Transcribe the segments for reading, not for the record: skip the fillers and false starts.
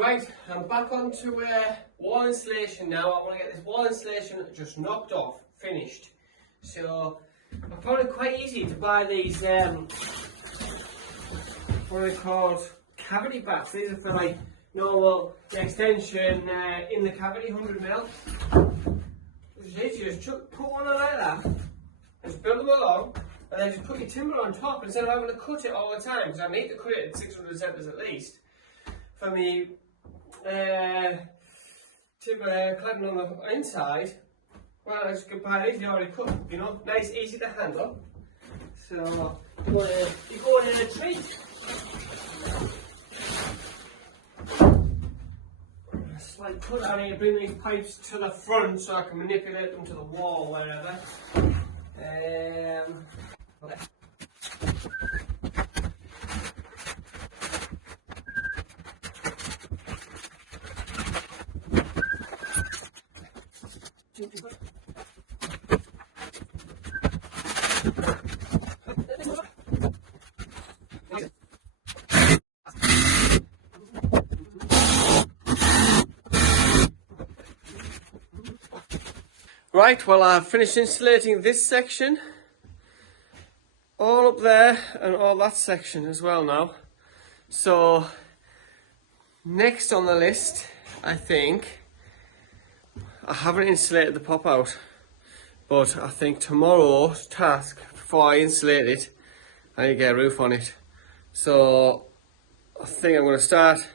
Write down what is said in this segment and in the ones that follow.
Right, I'm back onto wall insulation now. I want to get this wall insulation just knocked off, finished. So I found it quite easy to buy these, what are they called, cavity bats. These are for like normal extension in the cavity, 100mm. It's easy, just put one on like that, just build them along, and then just put your timber on top instead of having to cut it all the time, because I need to cut it at 600 centimeters at least for me timber cladding on the inside. Well, I just could buy these, they're already cut, you know, nice, easy to handle. So you go in a treat. Like put out here, bring these pipes to the front so I can manipulate them to the wall or wherever. Right, well, I've finished insulating this section, all up there and all that section as well now. So next on the list, I think, I haven't insulated the pop out, but I think tomorrow's task, before I insulate it, I need to get a roof on it. So I think I'm going to start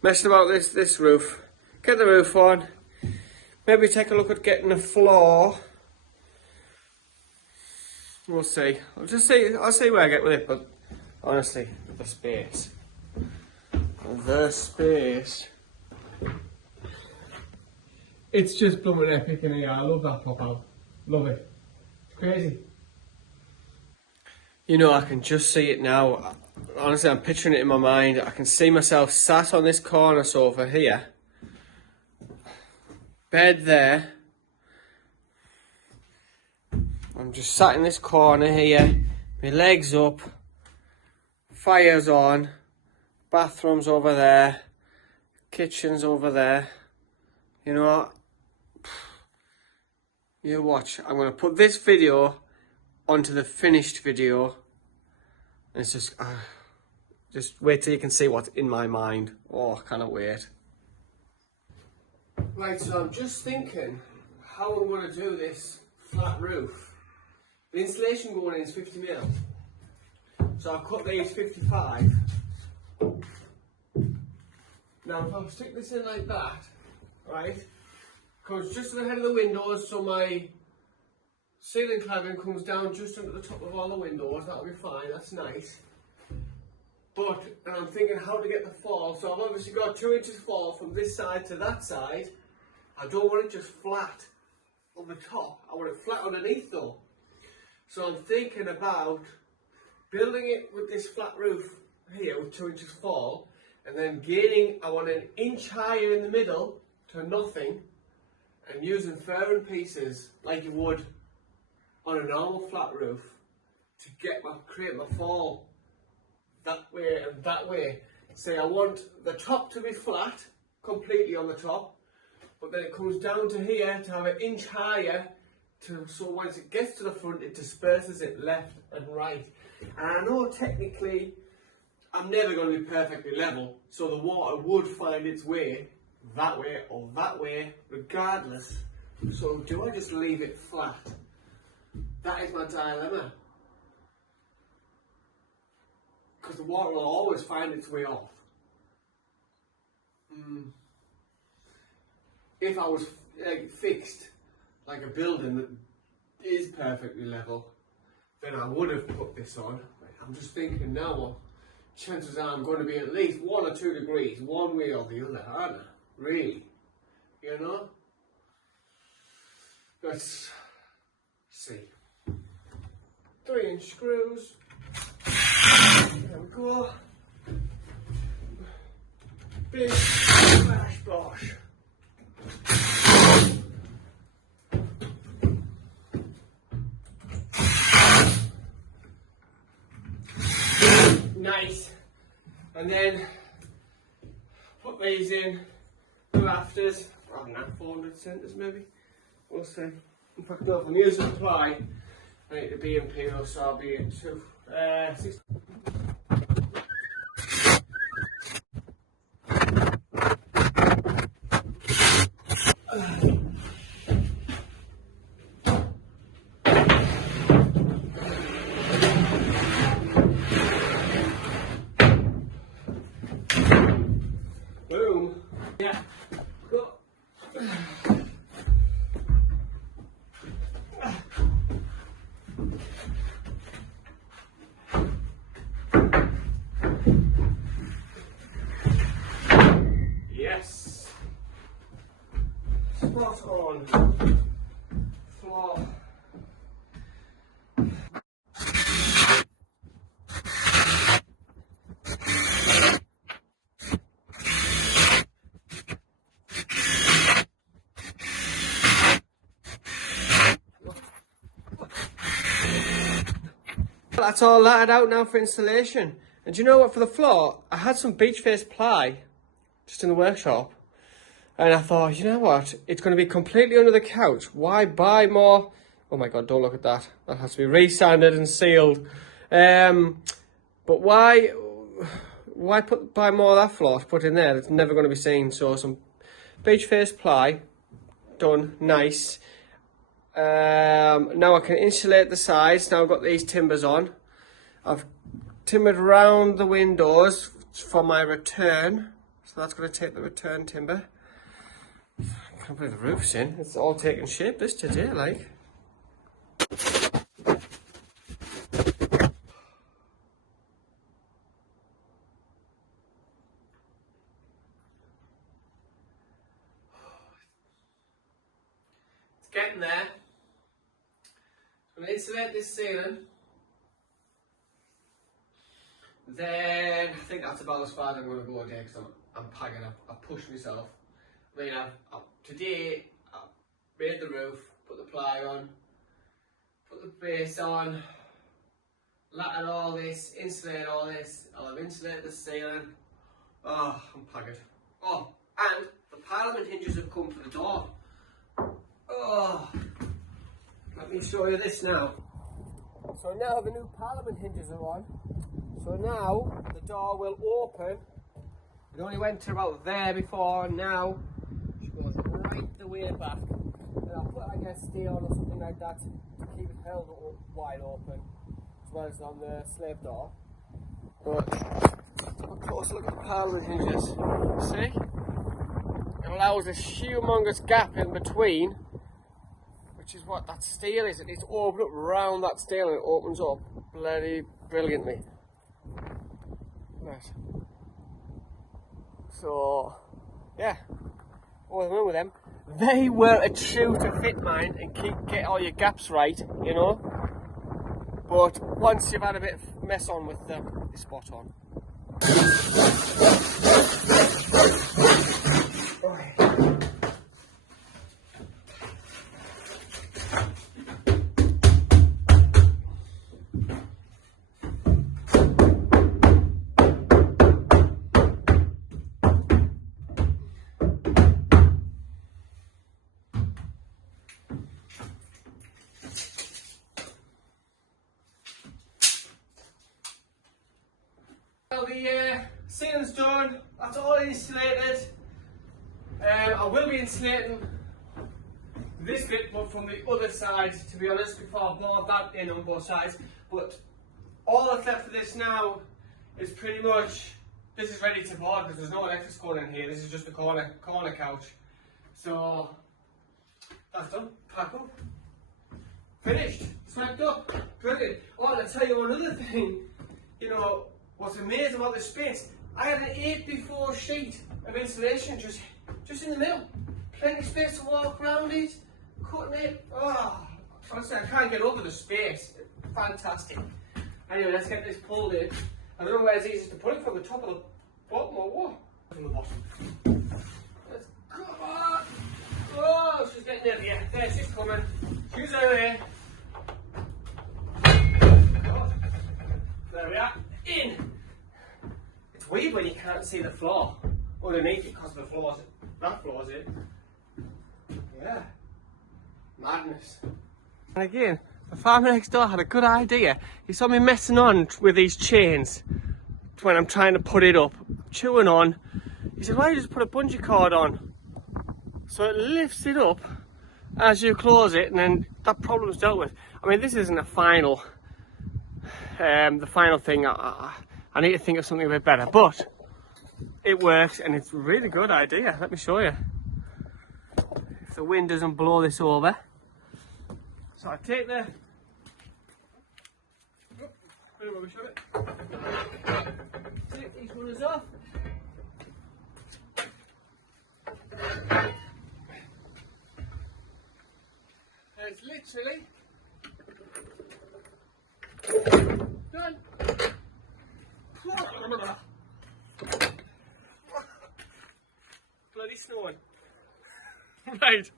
messing about this roof, get the roof on. Maybe take a look at getting a floor. We'll see. I'll see where I get with it, but honestly, the space. It's just blooming epic in here. I love that pop out. Love it. It's crazy. You know, I can just see it now. Honestly, I'm picturing it in my mind. I can see myself sat on this corner sofa here. Bed there. I'm just sat in this corner here, my legs up, fire's on, bathroom's over there, kitchen's over there. You know what? You watch. I'm going to put this video onto the finished video. And it's just wait till you can see what's in my mind. Oh, I cannot wait. Right, so I'm just thinking how I'm going to do this flat roof. The insulation going in is 50mm. So I've cut these 55. Now if I stick this in like that, right, goes just to the head of the windows, so my ceiling cladding comes down just under the top of all the windows. That'll be fine, that's nice. But, and I'm thinking how to get the fall. So I've obviously got 2 inches fall from this side to that side. I don't want it just flat on the top. I want it flat underneath though. So I'm thinking about building it with this flat roof here with 2 inches fall, and then gaining, I want an inch higher in the middle to nothing, and using furring pieces like you would on a normal flat roof to create my fall that way and that way. Say I want the top to be flat, completely on the top, but then it comes down to here to have an inch higher, so once it gets to the front it disperses it left and right. And I know technically I'm never going to be perfectly level, so the water would find its way that way or that way regardless. So do I just leave it flat? That is my dilemma. Because the water will always find its way off. If I was fixed like a building that is perfectly level, then I would have put this on. I'm just thinking now, chances are I'm going to be at least 1 or 2 degrees, one way or the other, aren't I? Really? You know? Let's see. 3-inch screws. There we go. Big smash bosh. Nice. And then put these in the rafters. I don't know, 400 centres maybe. We'll see. In fact, no, if I'm using ply, I need the B&P, so I'll be in 6. Boom. Yeah. Go. Yes. Spot on. Floor. That's all latted out now for installation. And do you know what, for the floor, I had some beach face ply just in the workshop. And I thought, you know what, it's going to be completely under the couch. Why buy more? Oh my God, don't look at that. That has to be re-sanded and sealed. But why buy more of that floor to put in there that's never going to be seen? So some beach face ply, done, nice. Now I can insulate the sides. Now I've got these timbers on. I've timbered around the windows for my return. So that's going to take the return timber. I can't believe the roof's in. It's all taking shape this today, like. It's getting there. I'm going to insulate this ceiling. Then I think that's about as far as I'm going to go today because I'm packing up. I pushed myself. I mean, today I made the roof, put the ply on, put the base on, latted all this, insulated all this. I'll have insulated the ceiling. Oh, I'm packing. Oh, and the Parliament hinges have come for the door. Oh, let me show you this now. So now the new Parliament hinges are on. So now the door will open. It only went to about there before, and now it goes right the way back. And I'll put, I guess, steel or something like that to keep it held wide open, as well as on the slave door. But a close look at the Parliament hinges. See? It allows a humongous gap in between, which is what that steel is. It needs to open up around that steel, and it opens up bloody brilliantly. Right. So, yeah, all the way with them. They were a chew to fit mine and get all your gaps right, you know. But once you've had a bit of mess on with them, it's spot on. Well, the ceiling's done, that's all insulated. I will be insulating this bit, but from the other side, to be honest, before I board that in on both sides. But all that's left of this now is pretty much, this is ready to board because there's no electrics going in here. This is just a corner couch. So that's done, pack up, finished, swept up, brilliant. Oh, and I'll tell you one other thing, you know, what's amazing about this space, I had an 8x4 sheet of insulation just in the middle. Plenty of space to walk around it, cutting it. Oh, honestly, I can't get over the space. Fantastic. Anyway, let's get this pulled in. I don't know where it's easiest to put it, from the top of the bottom or what? From the bottom. Let's come on. Oh, she's getting there. Yeah, there, she's coming. She's over there. Oh, there we are. In. It's weird when you can't see the floor. underneath it because of the floors. That floor's in. Yeah. Madness. And again, the farmer next door had a good idea. He saw me messing on with these chains when I'm trying to put it up, chewing on. He said, why don't you just put a bungee cord on? So it lifts it up as you close it, and then that problem's dealt with. I mean, this isn't a final, the final thing. I need to think of something a bit better, but it works, and it's a really good idea. Let me show you. If the wind doesn't blow this over. So I take the rubbish of it. Take these runners off. And it's literally done. Bloody snowing. Right.